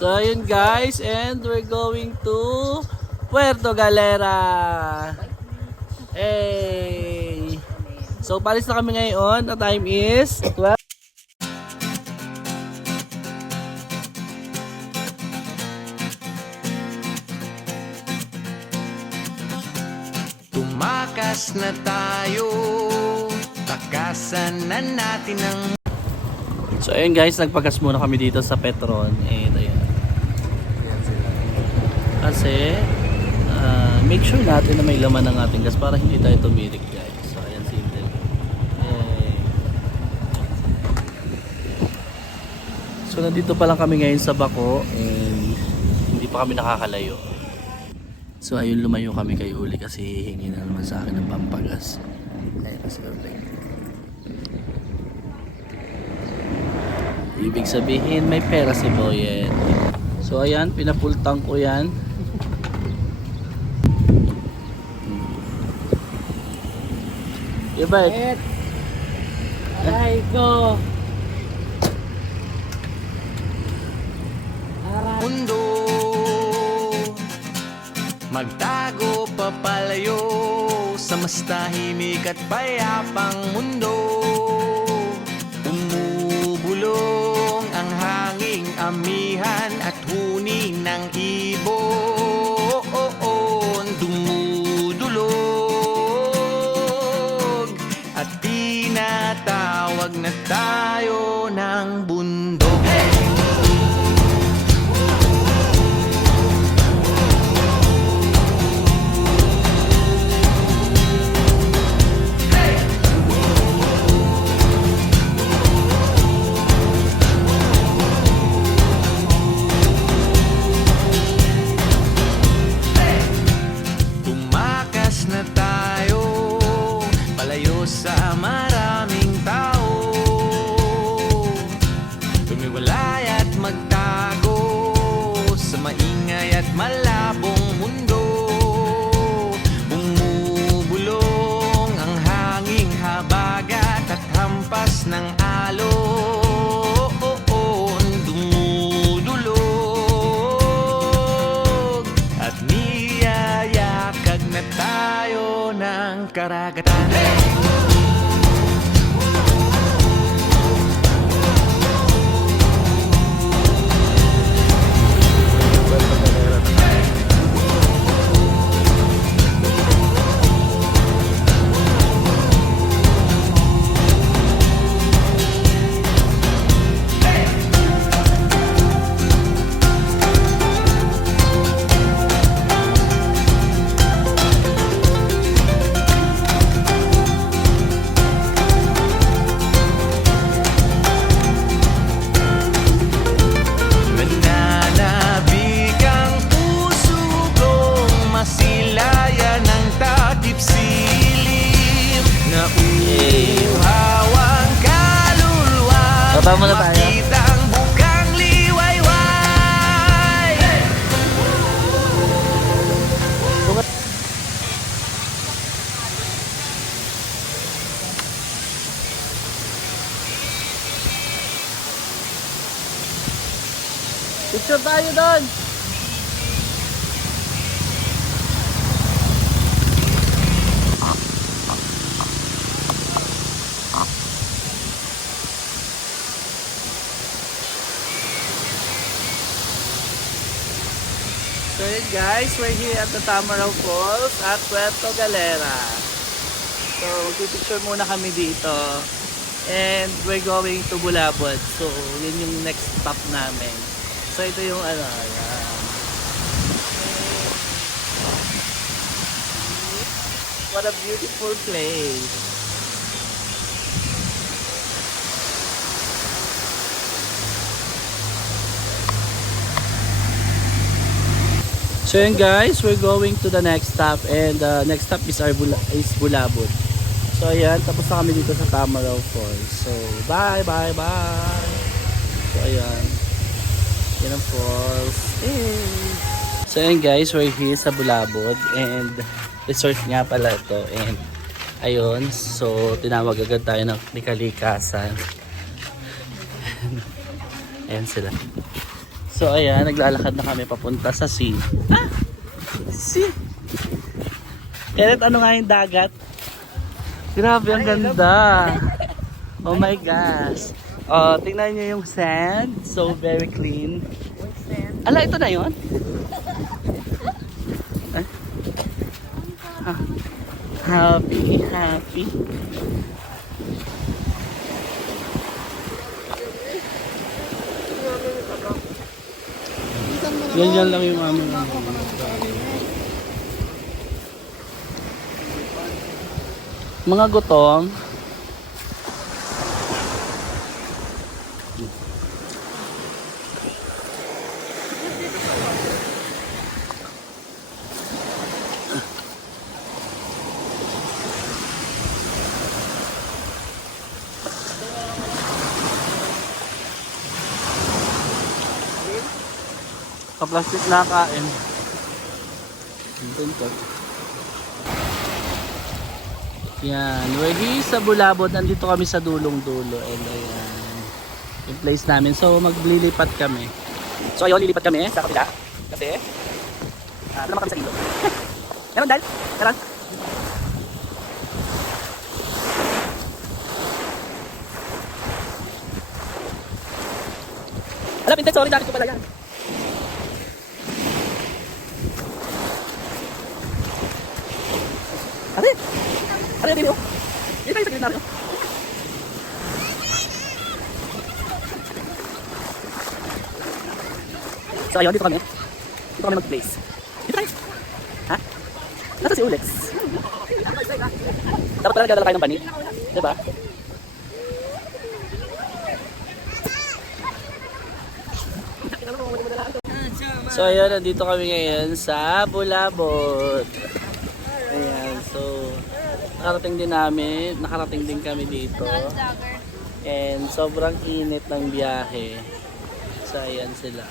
So ayun guys, and we're going to Puerto Galera. Hey! So palis na kami ngayon. The time is 12. Tumakas na tayo, takasan na natin ang... So ayun guys, nagpagas muna kami dito sa Petron. And ayan. Ayan sila. Kasi make sure natin na may laman ng ating gas para hindi tayo tumirik guys. So ayan simple. So nandito pa lang kami ngayon sa Bako and hindi pa kami nakakalayo. So ayun, lumayo kami kay Uli kasi hihingi na naman sa akin ng pampagas. Ayan si Uli. Ibig sabihin may pera si Boyet. So ayan, pinafull tank ko yan. Diba? Aray ko. mundo. Magtago papalayo sa mas tahimik at payapang mundo. Umubulong ang hanging amihan at huni ng ibon. Dumudulog at tinatawag na tayo ng bundok. Na tayo palayo sa maraming tao, tumiwalay at magtago sa maingay at malabong mundo. Bumubulong ang hanging habagat at hampas ng alon. Dumudulog at niyayakag na tayo ng karagatan. Baba muna tayo. Makitang bukang liwayway. Picture tayo doon. So yun guys, we're here at the Tamaraw Falls at Puerto Galera. So magpipicture muna kami dito. And we're going to Bulabod. So yun yung next stop namin. So ito yung ano, ayan. What a beautiful place. So yun guys, we're going to the next stop and next stop is Bulabod. So ayan, tapos na kami dito sa Tamaraw Falls. So bye. So ayan, yan ang falls. So ayan guys, we're here sa Bulabod and resort nga pala ito. And ayun, so tinawag agad tayo ng Likalikasan. Ayan sila. So ayan, naglalakad na kami papunta sa sea. Sea! Kenneth, ano nga yung dagat? Grabe, ang ganda. Oh my gosh. Oh, tingnan niyo yung sand. So very clean. Ala, ito na yun? Eh? Happy, happy. Ganyan lang yung aming mga gutom. Ka-plastic na kain. Yan, ready sa Bulabod. Nandito kami sa dulong-dulo. And ayan, yung place namin. So maglilipat kami. So ayun, lilipat kami sa kapila. Kasi ito naman kami sa ilog. Meron dahil? Meron? Alam, Pinted, sorry, dahil ko pala yan. Ano yun? Ano yun, Dino? Dito tayo sa gilid namin. So ayun, dito kami. Dito kami mag-place. Dito tayo. Ha? Nasa si Ulex. Dapat pala nagdadala tayo ng banig. Diba? So ayun, nandito kami ngayon sa Bulabod. Ayan, so nakarating din kami dito. And sobrang init ng biyahe. So ayan sila.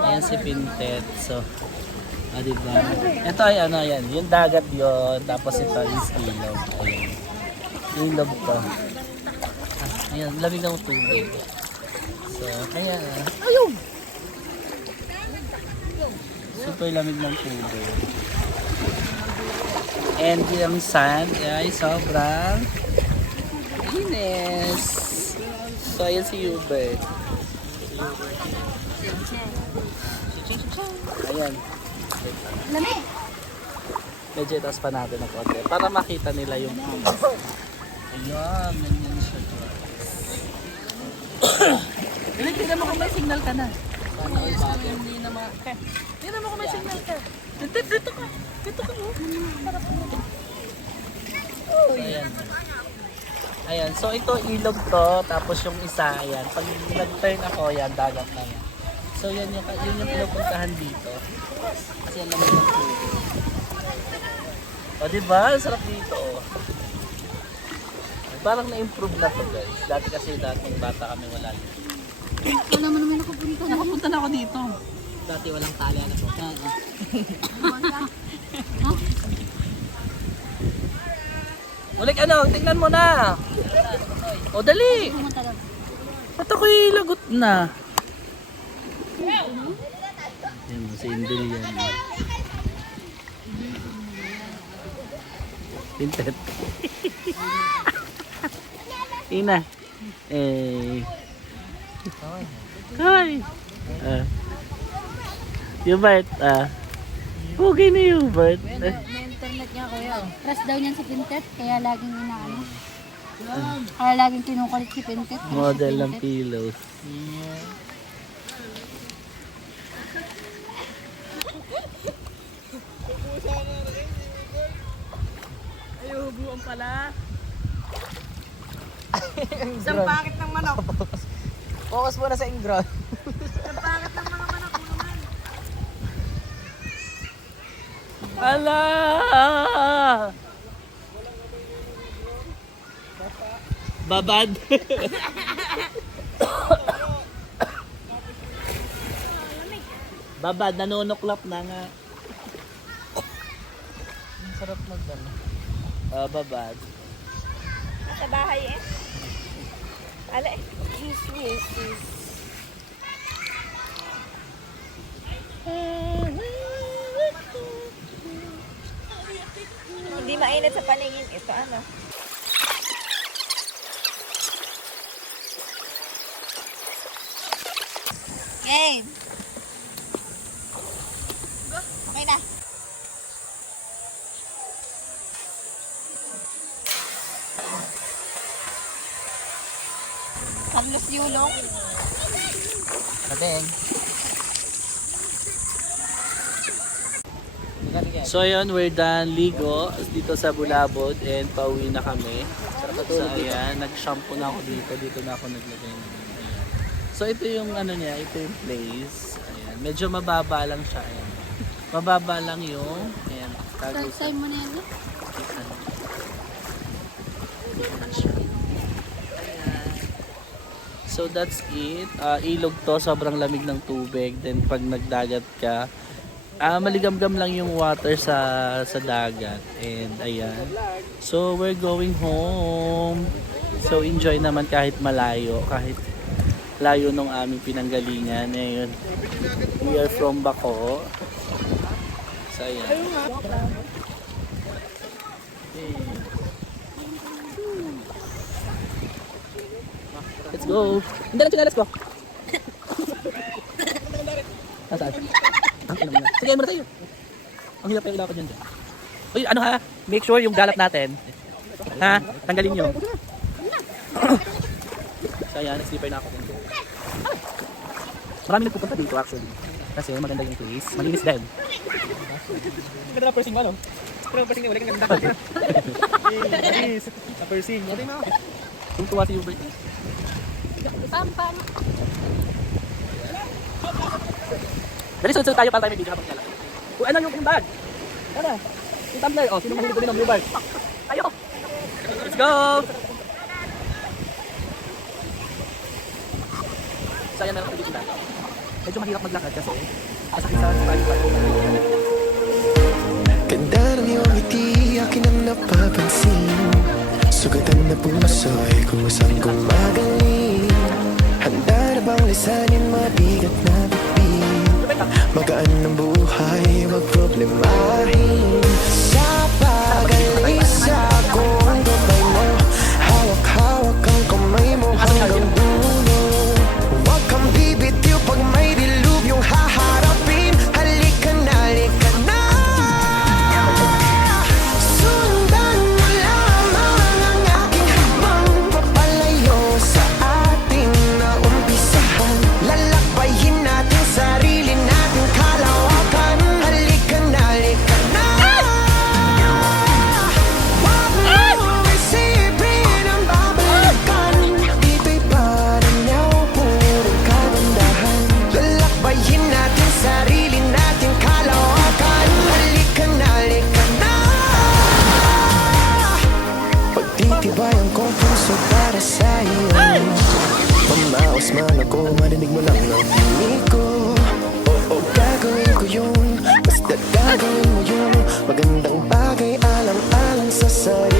Ayan si Pinted. So, diba? Ito ay ano yan, yung dagat yon, tapos ito is ilog. Ayan. Ilog to. Ayan, lamig ng tubig. So, kaya, ayun! Super lamig ng tubig. And yung sand ay sobrang linis. So, ayan si Hubert. Ayan. Lamig. Medyo itaas pa natin ng konti para makita nila yung ayan, ganyan siya. Tignan mo kung may signal ka na. Hindi na tignan mo kung may signal ka. Dito ka. Dito ka mo. Ayan. Ayan. So ito ilog to. Tapos yung isa, ayan. Pag nag-turn ako, yan, dagat na yan. So yan yung pinupuntahan dito. Kasi yan naman yung tubig. O diba? Ang sarap dito. Parang na-improve na to guys. Dati kasi dating bata kami wala dito. Wala mo naman nakapunta. Nakapunta na ako dito. Dati walang tali na po. Ulik ano, tingnan mo na. O dali. Pumunta lang. At ako'y lagot na. Yan, si Indil yan. Pinted. Ina. Eh. Hi. Hubert. Pugay ni Hubert. May internet niya kuya. Press daw niyan si Pintet, kaya laging inaano. Kaya laging kinukulit si Pintet. Model ng pillows. Ayubuan pala. Isang pakit ng manok. Focus muna sa ingron. Isang pakit ng manok mo naman. Ala! Babad. Babad, nanunuklap na nga. Ang sarap magdala. Babad. Sa bahay eh. Ale. Yes. mainit sa paningin. Ito ano? Game! Okay na. Carlos Yulong. Sabeng. So ayun, we're done ligo dito sa Bulabod and pauwi na kami. So ayan, nag-shampoo na ako dito. Dito na ako naglagay ng ayan. So ito yung ano niya, ito yung place. Ayan, medyo mababa lang siya. Ayan. Mababa lang yung ayan, tago sa Time mo na yan. So that's it. Ilog to, sobrang lamig ng tubig. Then pag nagdagat ka, maligamgam lang yung water sa dagat. And ayan. So we're going home. So enjoy naman kahit malayo, kahit layo nung aming pinanggalingan. Ayun. We are from Baco. So ayan. Let's go. Hindi lang chinelas ko. Nasaan? Ang ina mo na. Sige, muna tayo. Ang hirap kayo ilakad yun dyan. Uy, ano ha? Make sure yung galap natin. Ha? Tanggalin nyo. So ayan, nag-slipper na ako din. Marami nagpupunta dito actually. Kasi maganda yung place. Malinis din. Ganda na pursing mo, no? Pero pursing niya, wala kang ganda. Yes. Na pursing. Ano mo? Kung tuwa si Hubert. Pam. Dali, sunod tayo para tayo may video habang nalaki. Uy, ano yung bag? Ano? Yung tumbler. Oh, sino mahilig din ng blue bag? Tayo! Let's go! So ayan, meron ko dito lang. Medyo mahirap maglakad kasi masakit sa spine. Ganda ng iyong ngiti, akin ang napapansin. Sugatan na pumasoy kung saan gumagaling. Handa na bang lisanin mabigat na bibig? Magaan ng buhay, wag problemahin. Sa pag-alisa kong gabay mo, hawak-hawak ang kamay mo hanggang dulo. Huwag kang bibitiw pag may dilubyong haharapin. Halika na, halika na. Sundan mo lamang ang aking habang papalayo sa ating naumpisahan. Lalakbayin natin sarili natin kalawakan. Halika na, halika na. Huwag mo isipin ang babalikan. Dito'y paranyaw, purong kagandahan. Lalakbayin natin sarili natin kalawakan. Halika na, halika na. Pagtitibayan kong puso para sa'yo. Mamaos man ako, marinig mo lang ang tinig ko. Oo, gagawin ko yun. Basta gagawin mo yun. Magandang bagay, alang-alang sa sarili.